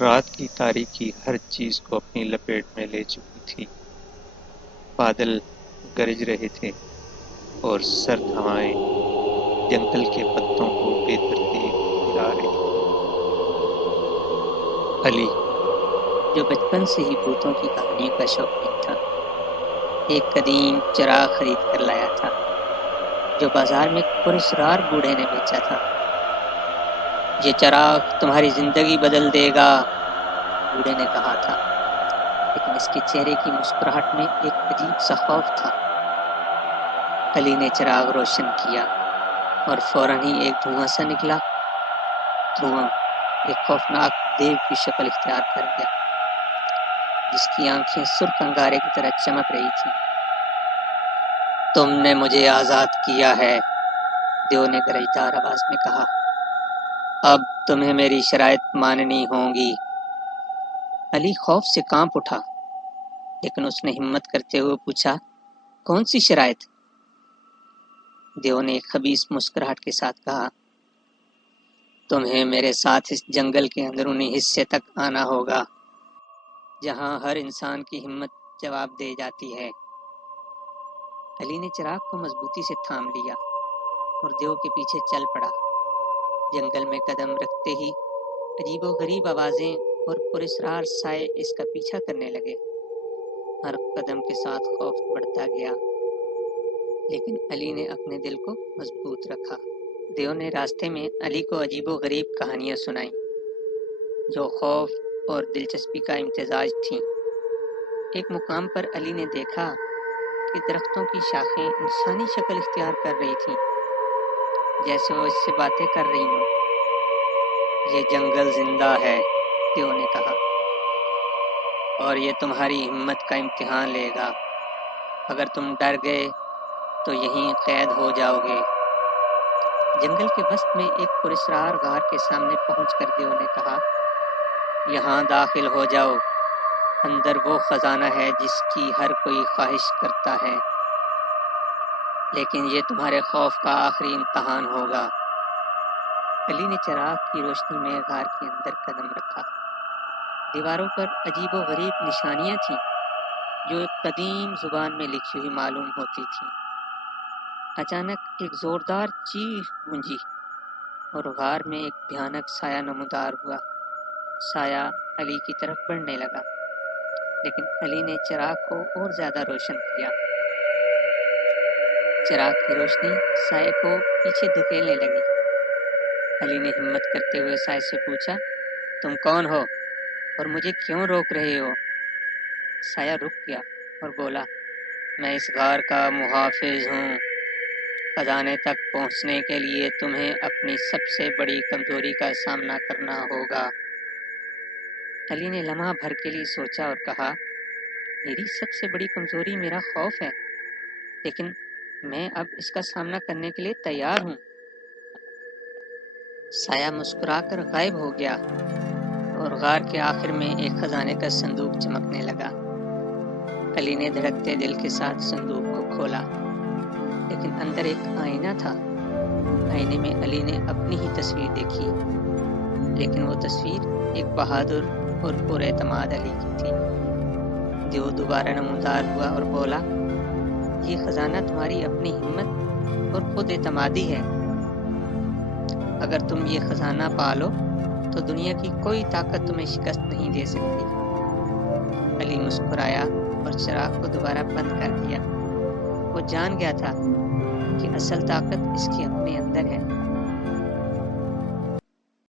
رات کی تاریکی ہر چیز کو اپنی لپیٹ میں لے چکی تھی۔ بادل گرج رہے تھے اور سرد ہوائیں جنگل کے پتوں کو بے ترتیب گرا رہی تھی۔ علی جو بچپن سے ہی بھوتوں کی کہانیوں کا شوقین تھا، ایک قدیم چراغ خرید کر لایا تھا جو بازار میں ایک پراسرار بوڑھے نے بیچا تھا۔ یہ چراغ تمہاری زندگی بدل دے گا، بوڑھے نے کہا تھا، لیکن اس کے چہرے کی مسکراہٹ میں ایک عجیب سا خوف تھا۔ علی نے چراغ روشن کیا اور فوراً ہی ایک دھواں سا نکلا۔ دھواں ایک خوفناک دیو کی شکل اختیار کر گیا جس کی آنکھیں سرخ انگارے کی طرح چمک رہی تھیں۔ تم نے مجھے آزاد کیا ہے، دیو نے گرجدار آواز میں کہا، اب تمہیں میری شرائط ماننی ہوں گی۔ علی خوف سے کانپ اٹھا، لیکن اس نے ہمت کرتے ہوئے پوچھا، کون سی شرائط؟ دیو نے ایک خبیث مسکراہٹ کے ساتھ کہا، تمہیں میرے ساتھ اس جنگل کے اندرونی حصے تک آنا ہوگا جہاں ہر انسان کی ہمت جواب دے جاتی ہے۔ علی نے چراغ کو مضبوطی سے تھام لیا اور دیو کے پیچھے چل پڑا۔ جنگل میں قدم رکھتے ہی عجیب و غریب آوازیں اور پراسرار سائے اس کا پیچھا کرنے لگے۔ ہر قدم کے ساتھ خوف بڑھتا گیا، لیکن علی نے اپنے دل کو مضبوط رکھا۔ دیو نے راستے میں علی کو عجیب و غریب کہانیاں سنائیں جو خوف اور دلچسپی کا امتزاج تھیں۔ ایک مقام پر علی نے دیکھا کہ درختوں کی شاخیں انسانی شکل اختیار کر رہی تھیں، جیسے وہ اس سے باتیں کر رہی ہوں۔ یہ جنگل زندہ ہے، دیو نے کہا، اور یہ تمہاری ہمت کا امتحان لے گا۔ اگر تم ڈر گئے تو یہیں قید ہو جاؤ گے۔ جنگل کے وسط میں ایک پراسرار غار کے سامنے پہنچ کر دیو نے کہا، یہاں داخل ہو جاؤ، اندر وہ خزانہ ہے جس کی ہر کوئی خواہش کرتا ہے، لیکن یہ تمہارے خوف کا آخری امتحان ہوگا۔ علی نے چراغ کی روشنی میں غار کے اندر قدم رکھا۔ دیواروں پر عجیب و غریب نشانیاں تھیں جو ایک قدیم زبان میں لکھی ہوئی معلوم ہوتی تھیں۔ اچانک ایک زوردار چیخ گونجی اور غار میں ایک بھیانک سایہ نمودار ہوا۔ سایہ علی کی طرف بڑھنے لگا، لیکن علی نے چراغ کو اور زیادہ روشن کیا۔ چراغ کی روشنی سائے کو پیچھے دھکیلنے لگی۔ علی نے ہمت کرتے ہوئے سائے سے پوچھا، تم کون ہو اور مجھے کیوں روک رہے ہو؟ سایہ رک گیا اور بولا، میں اس غار کا محافظ ہوں۔ خزانے تک پہنچنے کے لیے تمہیں اپنی سب سے بڑی کمزوری کا سامنا کرنا ہوگا۔ علی نے لمحہ بھر کے لیے سوچا اور کہا، میری سب سے بڑی کمزوری میرا خوف ہے، لیکن میں اب اس کا سامنا کرنے کے لیے تیار ہوں۔ سایہ مسکرا کر غائب ہو گیا اور غار کے آخر میں ایک خزانے کا صندوق چمکنے لگا۔ علی نے دھڑکتے دل کے ساتھ صندوق کو کھولا، لیکن اندر ایک آئینہ تھا۔ آئینے میں علی نے اپنی ہی تصویر دیکھی، لیکن وہ تصویر ایک بہادر اور پر اعتماد علی کی تھی۔ دیو دوبارہ نمودار ہوا اور بولا، یہ خزانہ تمہاری اپنی ہمت اور خود اعتمادی ہے۔ اگر تم یہ خزانہ پالو تو دنیا کی کوئی طاقت تمہیں شکست نہیں دے سکتی۔ علی مسکرایا اور چراغ کو دوبارہ بند کر دیا۔ وہ جان گیا تھا کہ اصل طاقت اس کے اپنے اندر ہے۔